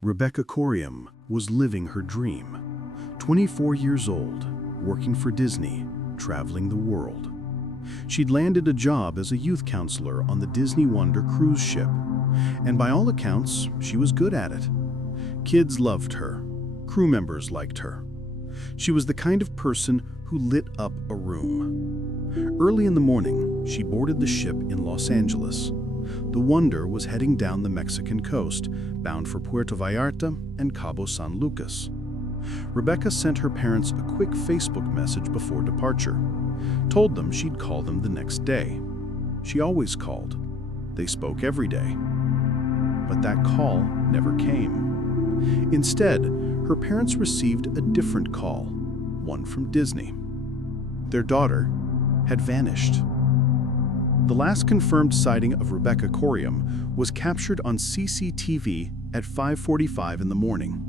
Rebecca Coriam was living her dream. 24 years old, working for Disney, traveling the world. She'd landed a job as a youth counselor on the Disney Wonder cruise ship, and by all accounts, she was good at it. Kids loved her. Crew members liked her. She was the kind of person who lit up a room. Early in the morning, she boarded the ship in Los Angeles. The Wonder was heading down the Mexican coast, bound for Puerto Vallarta and Cabo San Lucas. Rebecca sent her parents a quick Facebook message before departure, told them she'd call them the next day. She always called. They spoke every day. But that call never came. Instead, her parents received a different call, one from Disney. Their daughter had vanished. The last confirmed sighting of Rebecca Coriam was captured on CCTV at 5:45 in the morning.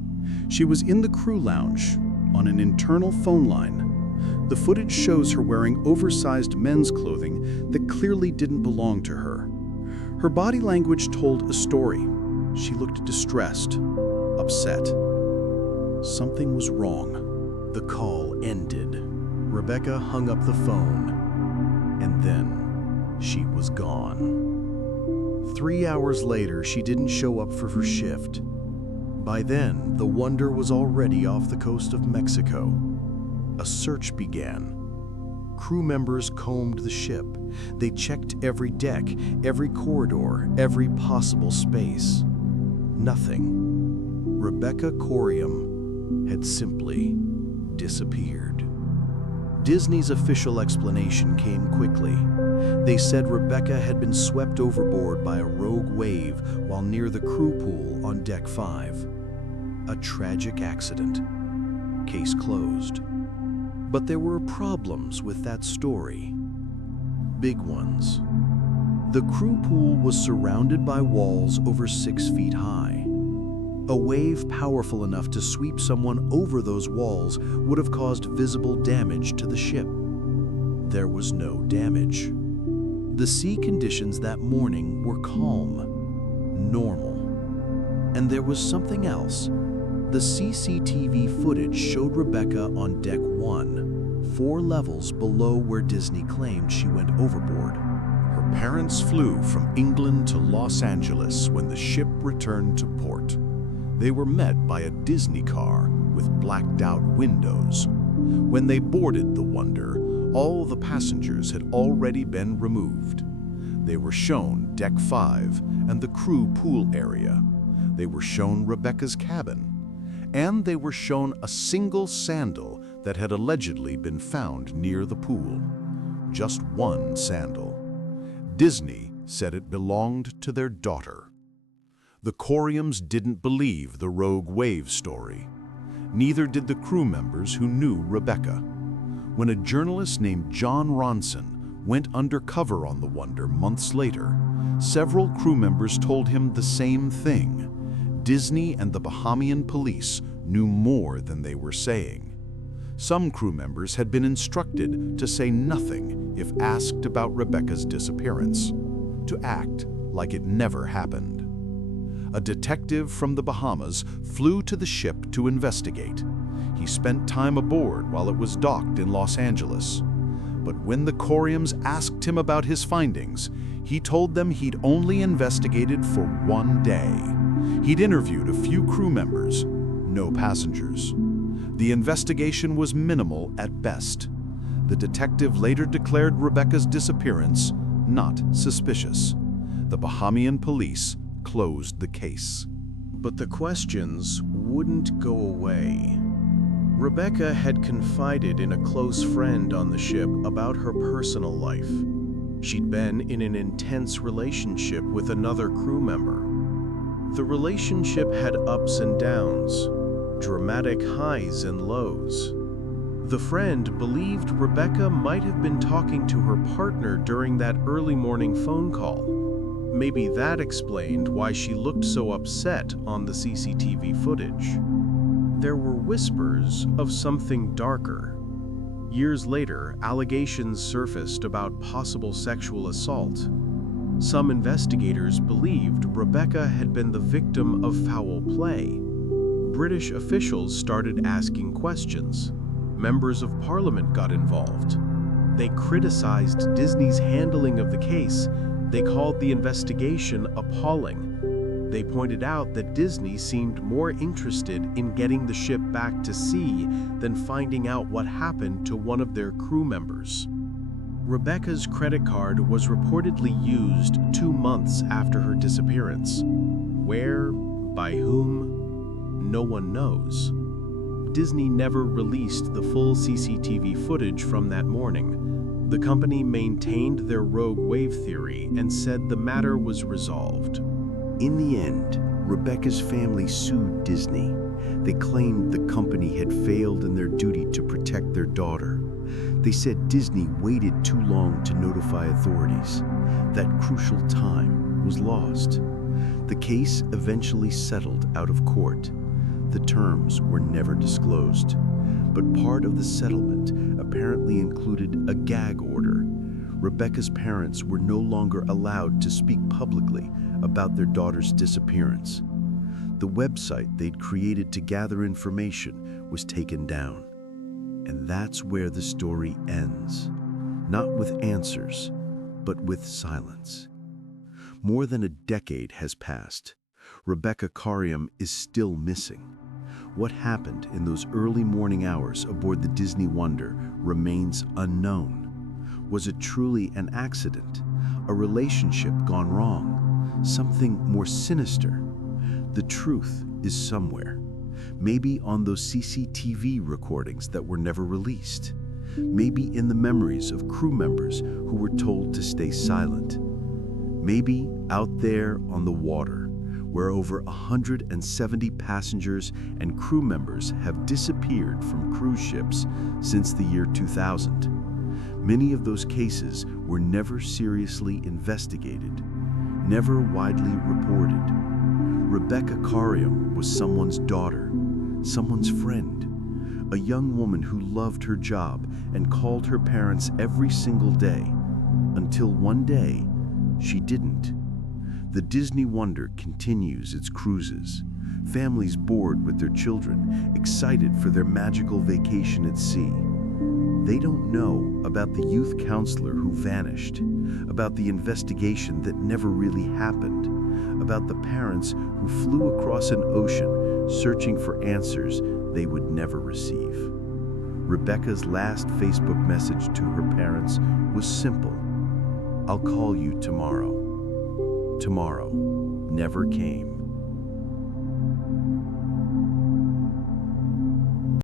She was in the crew lounge, on an internal phone line. The footage shows her wearing oversized men's clothing that clearly didn't belong to her. Her body language told a story. She looked distressed, upset. Something was wrong. The call ended. Rebecca hung up the phone, and then she was gone. 3 hours later, she didn't show up for her shift. By then, the Wonder was already off the coast of Mexico. A search began. Crew members combed the ship. They checked every deck, every corridor, every possible space. Nothing. Rebecca Coriam had simply disappeared. Disney's official explanation came quickly. They said Rebecca had been swept overboard by a rogue wave while near the crew pool on Deck 5. A tragic accident. Case closed. But there were problems with that story. Big ones. The crew pool was surrounded by walls over 6 feet high. A wave powerful enough to sweep someone over those walls would have caused visible damage to the ship. There was no damage. The sea conditions that morning were calm, normal. And there was something else. The CCTV footage showed Rebecca on Deck 1, 4 levels below where Disney claimed she went overboard. Her parents flew from England to Los Angeles when the ship returned to port. They were met by a Disney car with blacked-out windows. When they boarded the Wonder, all the passengers had already been removed. They were shown Deck 5 and the crew pool area. They were shown Rebecca's cabin. And they were shown a single sandal that had allegedly been found near the pool. Just one sandal. Disney said it belonged to their daughter. The Coriams didn't believe the rogue wave story. Neither did the crew members who knew Rebecca. When a journalist named John Ronson went undercover on the Wonder months later, several crew members told him the same thing. Disney and the Bahamian police knew more than they were saying. Some crew members had been instructed to say nothing if asked about Rebecca's disappearance, to act like it never happened. A detective from the Bahamas flew to the ship to investigate. He spent time aboard while it was docked in Los Angeles. But when the Coriams asked him about his findings, he told them he'd only investigated for 1 day. He'd interviewed a few crew members, no passengers. The investigation was minimal at best. The detective later declared Rebecca's disappearance not suspicious. The Bahamian police closed the case. But the questions wouldn't go away. Rebecca had confided in a close friend on the ship about her personal life. She'd been in an intense relationship with another crew member. The relationship had ups and downs, dramatic highs and lows. The friend believed Rebecca might have been talking to her partner during that early morning phone call. Maybe that explained why she looked so upset on the CCTV footage. There were whispers of something darker. Years later, allegations surfaced about possible sexual assault. Some investigators believed Rebecca had been the victim of foul play. British officials started asking questions. Members of Parliament got involved. They criticized Disney's handling of the case. They called the investigation appalling. They pointed out that Disney seemed more interested in getting the ship back to sea than finding out what happened to one of their crew members. Rebecca's credit card was reportedly used 2 months after her disappearance. Where, by whom, no one knows. Disney never released the full CCTV footage from that morning. The company maintained their rogue wave theory and said the matter was resolved. In the end, Rebecca's family sued Disney. They claimed the company had failed in their duty to protect their daughter. They said Disney waited too long to notify authorities. That crucial time was lost. The case eventually settled out of court. The terms were never disclosed, but part of the settlement apparently included a gag order. Rebecca's parents were no longer allowed to speak publicly about their daughter's disappearance. The website they'd created to gather information was taken down. And that's where the story ends. Not with answers, but with silence. More than a decade has passed. Rebecca Coriam is still missing. What happened in those early morning hours aboard the Disney Wonder remains unknown. Was it truly an accident? A relationship gone wrong? Something more sinister? The truth is somewhere. Maybe on those CCTV recordings that were never released. Maybe in the memories of crew members who were told to stay silent. Maybe out there on the water, where over 170 passengers and crew members have disappeared from cruise ships since the year 2000. Many of those cases were never seriously investigated, never widely reported. Rebecca Coriam was someone's daughter, someone's friend, a young woman who loved her job and called her parents every single day, until one day, she didn't. The Disney Wonder continues its cruises, families bored with their children, excited for their magical vacation at sea. They don't know about the youth counselor who vanished, about the investigation that never really happened, about the parents who flew across an ocean searching for answers they would never receive. Rebecca's last Facebook message to her parents was simple: "I'll call you tomorrow." Tomorrow never came.